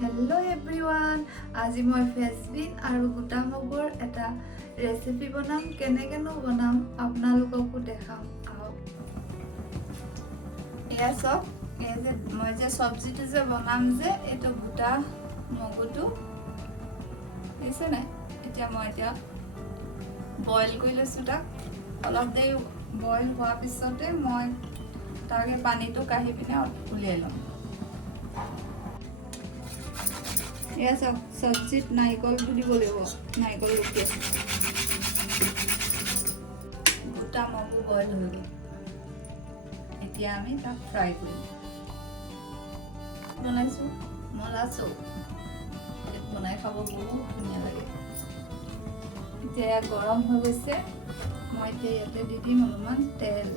Hello everyone, আজি মই ফেচবিন আৰু গোটা মগুৰ এটা ৰেচিপি বনাম কেনেকেনো বনাম আপোনালোককো দেখাম আহক এয়া সব এই যে মই যে সবজিটো যে বনাম যে এটো গোটা মগুটো এছে নাই এতিয়া মই এতিয়া বইল কৰি লৈছো তাক অলপ দেৰি বইল হোৱাৰ পিছতে মই তাকে পানীটো কাঢ়ি পিনে উলিয়াই লম या सब्जीत नारिकल দিব লাগিব নাৰিকল লুকে গোটা মগু বইল হৈ গ'ল এতিয়া আমি তাক ফ্ৰাই কৰিম বনাইছো মলাছো বনাই খাব বহুত ধুনীয়া লাগে এতিয়া গৰম হৈ গৈছে মই এতিয়া ইয়াতে দি দিম অলপমান তেল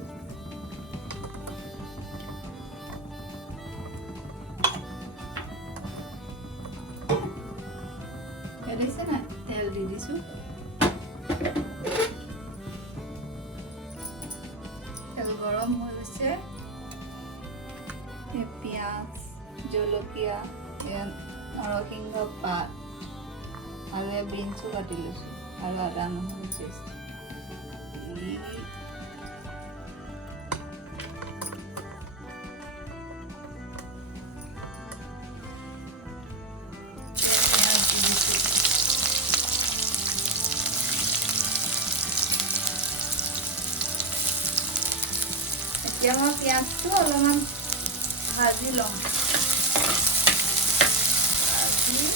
এদিছে না তেল দি দিছো তেল গৰম হৈ গৈছে পিঁয়াজ জলকীয়া নৰসিংহ পাত আৰু বিনছো কাটি লৈছো আৰু আদা নহৰু পেষ্ট এতিয়া মই পিঁয়াজটো অলপমান ভাজি লম ভাজি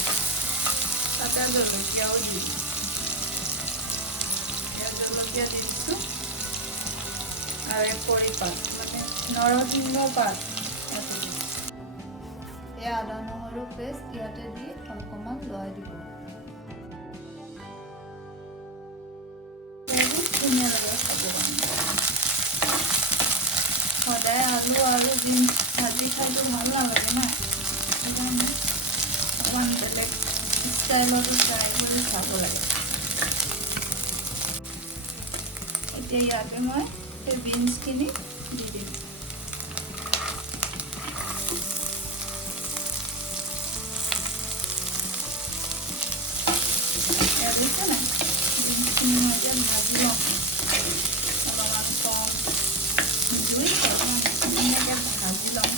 তাতে জলকীয়াও দি জলকীয়া দি দিছোঁ আৰু কৰি পাত মানে নৰসিংহ পাত এয়া আদা নহৰু পেষ্ট ইয়াতে দি অকণমান লৰাই দিব ধুনীয়া লাগে খাব সদায় আলু আৰু বিনছ ভাজি খাইতো ভাল নালাগে না সেইকাৰণে অকণমান বেলেগ ষ্টাইলতো ট্ৰাই কৰি খাব লাগে এতিয়া ইয়াতে মই সেই বিনছখিনি দি দিম বুজিছে নাই বিনছখিনি মই এতিয়া ভাজি ল'ম অলপমান কম জুই ধুনীয়াকৈ ভাজি ল'ম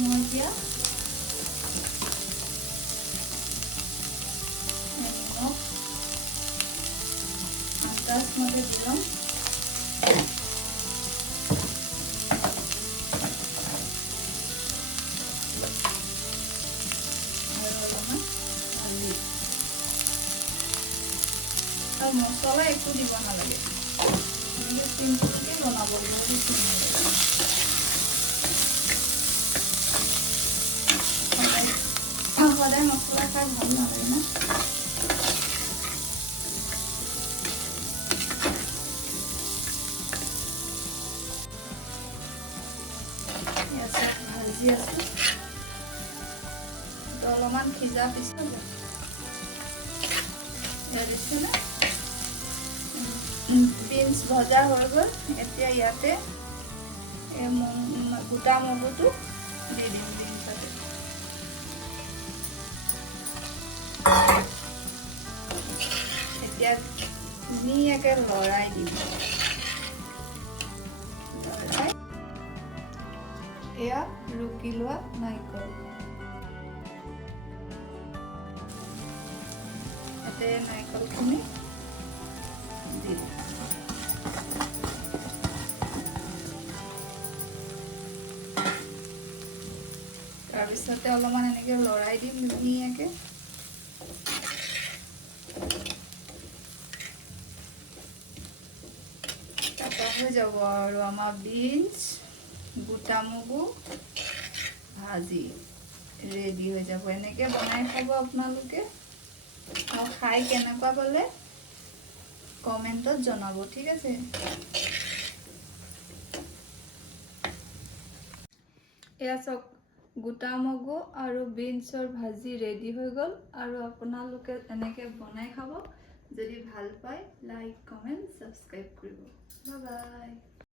মই এতিয়া নিমখ আন্দাজ মতে দি ল'ম আৰু মছলা একো দিব নালাগে এনেকৈ চিম্পলকৈ বনাব লাগিব সদায় মছলা খাই ভাল নালাগে না ভাজি আছো অলপমান সিজা পিছত দিছো না বিনছ ভজা হৈ গ'ল এতিয়া ইয়াতে গোটা মগুটো দি দিম বিনছতে এতিয়া ধুনীয়াকৈ লৰাই দিম এয়া ৰুকি লোৱা নাৰিকল ইয়াতে নাৰিকলখিনি দিম তাৰপিছতে অলপমান এনেকৈ লৰাই দিম ধুনীয়াকৈ হৈ যাব আৰু আমাৰ বিনছ গোটা মগু ভাজি ৰেডি হৈ যাব এনেকৈ বনাই খাব আপোনালোকে আৰু খাই কেনেকুৱা পালে কমেণ্টত জনাব ঠিক আছে এয়া চাওক গোটা মগু আৰু বিনছৰ ভাজি ৰেডি হৈ গ'ল আৰু আপোনালোকে এনেকৈ বনাই খাব যদি ভাল পায় লাইক কমেণ্ট ছাবস্ক্ৰাইব কৰিব বাই বাই।